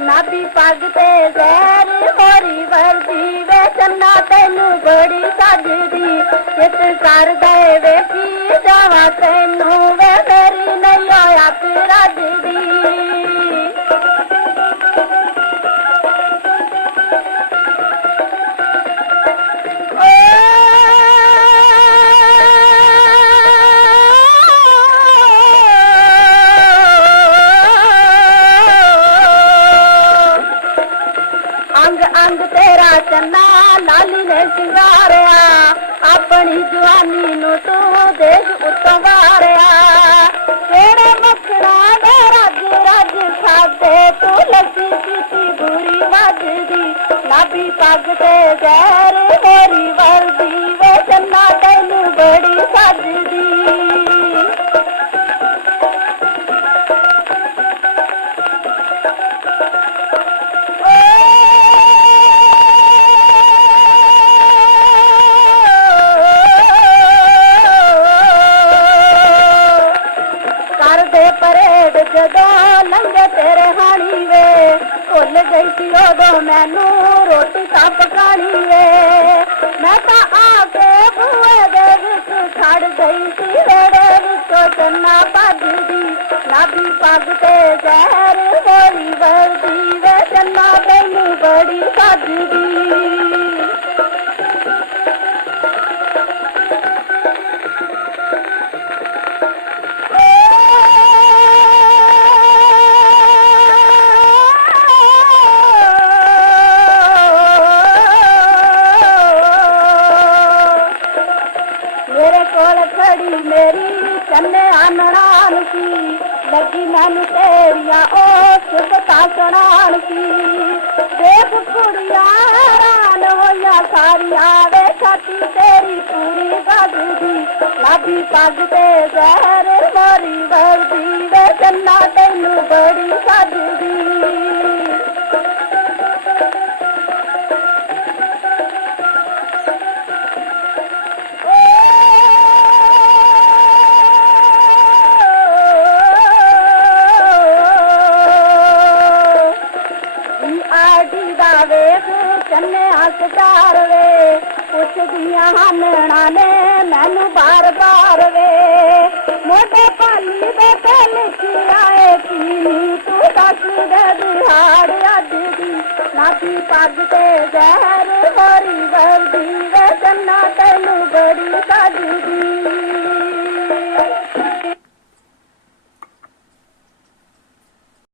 ਨਾਭੀ ਪੱਗ ਤੇ ਜ਼ਹਿਰ ਹੋਰੀ ਵਰਦੀ ਵੇ, ਚੰਨਾ ਤੈਨੂੰ ਬੜੀ ਸਜਦੀ। ਚਿਤ ਕਰਦਾ ਵੇ ਜਾਵਾ ਤੈਨੂੰ ਚੰਨਾ ਲਾਲੀ ਨੇ ਸਿੰਗਾਰਿਆ, ਆਪਣੀ ਜਵਾਨੀ ਨੂੰ ਤੂੰ ਦੇਖ ਉੱਤੋਂ ਵਾਰਿਆ। ਕਿਹੜੇ ਮੱਖਣਾ ਦੇ ਰੱਜ ਰੱਜ ਖਾਦੇ ਤੂੰ ਲੱਗੀ ਕੀਤੀ ਬੁਰੀ ਵੱਜਦੀ, ਲਾਬੀ ਪੱਗ ਤੇ ਗੈਰ ਮੇਰੀ ਵਰਦੀ ਵੇ ਚੰਨਾ ਤੈਨੂੰ ਕਰਦੇ ਪਰੇਡ ਜਦੋਂ ਲੰਘੇ ਤੇਰੇ ਹਾਣੀ ਵੇ, ਭੁੱਲ ਗਈ ਸੀ ਉਦੋਂ ਮੈਨੂੰ ਰੋਟੀ ਤਾਂ ਪਕਾਣੀ ਵੇ। ਮੈਂ ਤਾਂ ਆ ਕੇ ਬੂਏ ਦੇ ਵਿੱਚ ਛੱਡ ਗਈ ਸੀ ਵੇੜੇ ਵਿੱਚੋਂ ਚੰਨਾ ਭੱਜਦੀ ਨਾਭੀ ਪੱਗ ਤੇ ਜ਼ਹਿਰ ਹੋਈ ਵਰਦੀ ਵੇ, ਚੰਨਾ ਤੈਨੂੰ ਬੜੀ ਸੱਜਦੀ ਆਨਣਾਨ ਸੀ ਲੱਗੀ ਮੈਨੂੰ ਤੇਰੀਆਂ ਉਹ ਸੁਭਤਾ ਸੁਣਾਣ ਸੀ ਦੇਖ ਕੁੜੀਆਂ ਹੈਰਾਨ ਹੋਈਆਂ, ਸਾਰੀਆਂ ਵੇ ਛਾਤੀ ਤੇਰੀ ਪੂਰੀ ਗੱਜਦੀ ਲਾਬੀ ਪੱਗ ਤੇ ਜ਼ਹਿਰ ਮਰੀ ਵਰਦੀ ਵੇ ਚੰਨਾ ਤੈਨੂੰ ਬੜੀ ਸੱਜਦੀ। ਚੰਨੇ ਵੇ ਪੁੱਛਦੀਆਂ ਹਨਣਾ ਨੇ ਮੈਨੂੰ ਬਾਰ ਬਾਰ ਵੇ। ਮੋਢੇ ਪਾਲੀ ਦੇ ਤੇ ਲਿਖੀ ਆਏ ਕੀ ਤੂੰ ਦੱਸ ਦੇ ਦਿਹਾੜ ਅੱਜ ਦੀ। ਨਾਤੀ ਪੱਗ ਤੇ ਜ਼ਹਿਰ ਹੋਰੀ ਵਰਦੀ ਵੇ ਚੰਨਾ ਤੈਨੂੰ ਬੜੀ ਸੱਜਦੀ